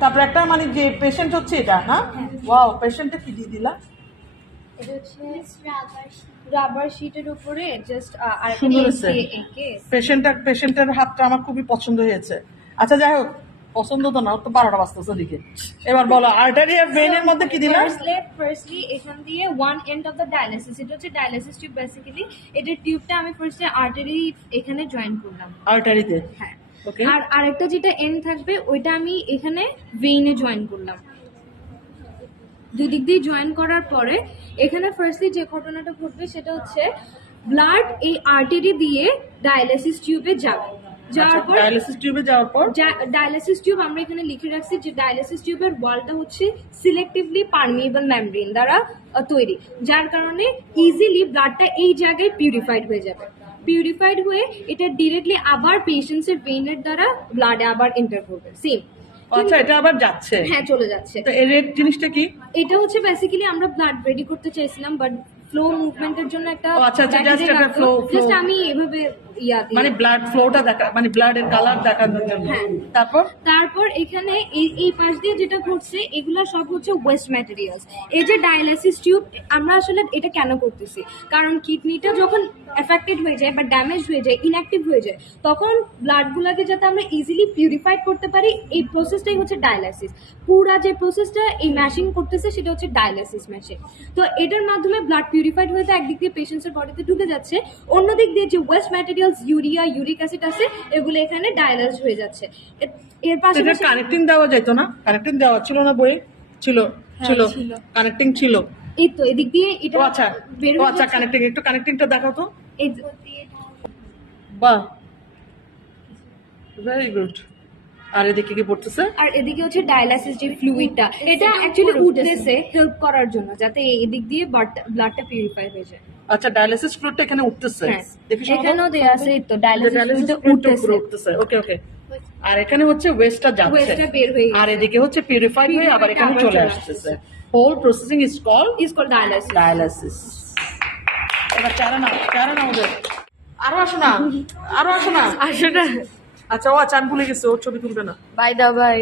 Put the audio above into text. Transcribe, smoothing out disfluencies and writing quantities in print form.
তারপর একটা মানে যে পেশেন্ট হচ্ছে এটা না, ওয়াও, পেশেন্টটা কি দিয়ে দিলা? এটা হচ্ছে রাবার শিটের উপরে জাস্ট আরেকটা সুন্দর টেপ হয়েছে। দিয়ে এঁকে পেশেন্টের হাতটা আমার খুবই পছন্দ হয়েছে। আচ্ছা যাই হোক, পছন্দ তো না, ওর তো 12টা বাজতেছে দিকে। এবার বলো আর্টারি আর ভেইনের মধ্যে কি দিলা? ফার্স্টলি এখান দিয়ে one end of the dialysis, এটা হচ্ছে ডায়ালিসিস টিউব বেসিক্যালি। এটার টিউবটা আমি ফার্স্টে আর্টারি এখানে জয়েন করলাম। আর্টারিতে, হ্যাঁ, ওকে। আর আরেকটা যেটা এন্ড থাকবে ওইটা আমি এখানে ভেইনে জয়েন করলাম। দুই দিক দিয়ে জয়েন করার পরে এখানে ফার্স্টলি যে ঘটনাটা ঘটবে সেটা হচ্ছে ব্লাড এই আর্টারি দিয়ে ডায়ালিসিস টিউবে যাবে। যাওয়ার পর ডায়ালিসিস টিউবে যাওয়ার পর ডায়ালিসিস টিউব আমরা এখানে লিখে রাখছি যে ডায়ালিসিস টিউবের ওয়ালটা হচ্ছে সিলেক্টিভলি পারমিয়েবল মেমব্রেন দ্বারা তৈরি, যার কারণে ইজিলি ব্লাডটা এই জায়গায় পিউরিফাইড হয়ে যাবে। পিউরিফাইড হয়ে এটা ডিরেক্টলি আবার পেশেন্টসের ভেইনের দ্বারা ব্লাডে আবার এন্টার করবে সেম। আচ্ছা, এটা আবার যাচ্ছে। হ্যাঁ, চলে যাচ্ছে। তো এর রেড জিনিসটা কি? এটা হচ্ছে বেসিক্যালি আমরা ব্লাড রেডি করতে চাইছিলাম, বাট ফ্লো মুভমেন্টের জন্য একটা আচ্ছা, just একটা flow জাস্ট আমি এভাবে মানে ব্লাড ফ্লোটা দেখা, মানে ব্লাডের কালার দেখানোর জন্য। হ্যাঁ। তারপর এখানে এই পাশ দিয়ে যেটা ঘটছে এগুলা সব হচ্ছে ওয়েস্ট ম্যাটেরিয়ালস। এই যে ডায়ালিসিস টিউব আমরা আসলে এটা কেন করতেছি, কারণ কিডনিটা যখন এফেক্টেড হয়ে যায় বা ড্যামেজ হয়ে যায়, ইনঅ্যাক্টিভ হয়ে যায়, তখন ব্লাডগুলোকে যাতে আমরা ইজিলি পিউরিফাইড করতে পারি, এই প্রসেসটাই হচ্ছে ডায়ালিসিস। পুরা যে প্রসেসটা এই ম্যাশিং করতেছে সেটা হচ্ছে ডায়ালিসিস মেশিন। তো এটার মাধ্যমে ব্লাড পিউরিফাইড হয়ে তো একদিক দিয়ে পেশেন্টসের বডিতে ঢুকে যাচ্ছে, অন্যদিক দিয়ে যে West materials urea, uric acid আছে এগুলো এখানে ডায়ালাইজ হয়ে যাচ্ছে। এর পাশাপাশি কানেক্টিং দেওয়া যেত না? কানেক্টিং দেওয়া ছিল না বই? ছিল, ছিল, কানেক্টিং ছিল। এই তো এদিক দিয়ে এটা ও আচ্ছা, বের ও হয়ে আচ্ছা, যাচ্ছে। কানেক্টিং, একটু কানেক্টিংটা দেখাও তো। এই বাহ, ভেরি গুড। আর এদিকে কি পড়তেছে? আর এদিকে হচ্ছে ডায়ালাইসিস যে ফ্লুইডটা, এটা অ্যাকচুয়ালি উঠতেছে হেল্প করার জন্য, যাতে এদিক দিয়ে ব্লাডটা পিউরিফাই হয়ে যায়। আচ্ছা, ডায়ালিসিস ফ্লুইডটা এখানে উঠতেছে। হ্যাঁ, দেখি এখানেও দেয়া আছে, এই তো ডায়ালিসিস ডায়ালিসিস ফ্লুইডটা ফ্লুইডটা উঠতেছে। উঠতেছে। ওকে ওকে। আর এখানে হচ্ছে ওয়েস্টটা যাচ্ছে, ওয়েস্টটা বের হয়ে আর এদিকে হচ্ছে পিউরিফাইড হয়ে আবার এখানে আবার চলে চলে আসতেছে। Whole processing is called dialysis. Dialysis. এবার চারা নাও ওদের। আরো আসো না, আরো আসো না। আসলে আচ্ছা, ও আচ্ছা, আমি ভুলে গেছি, ওর ছবি তুলবে না। By the by.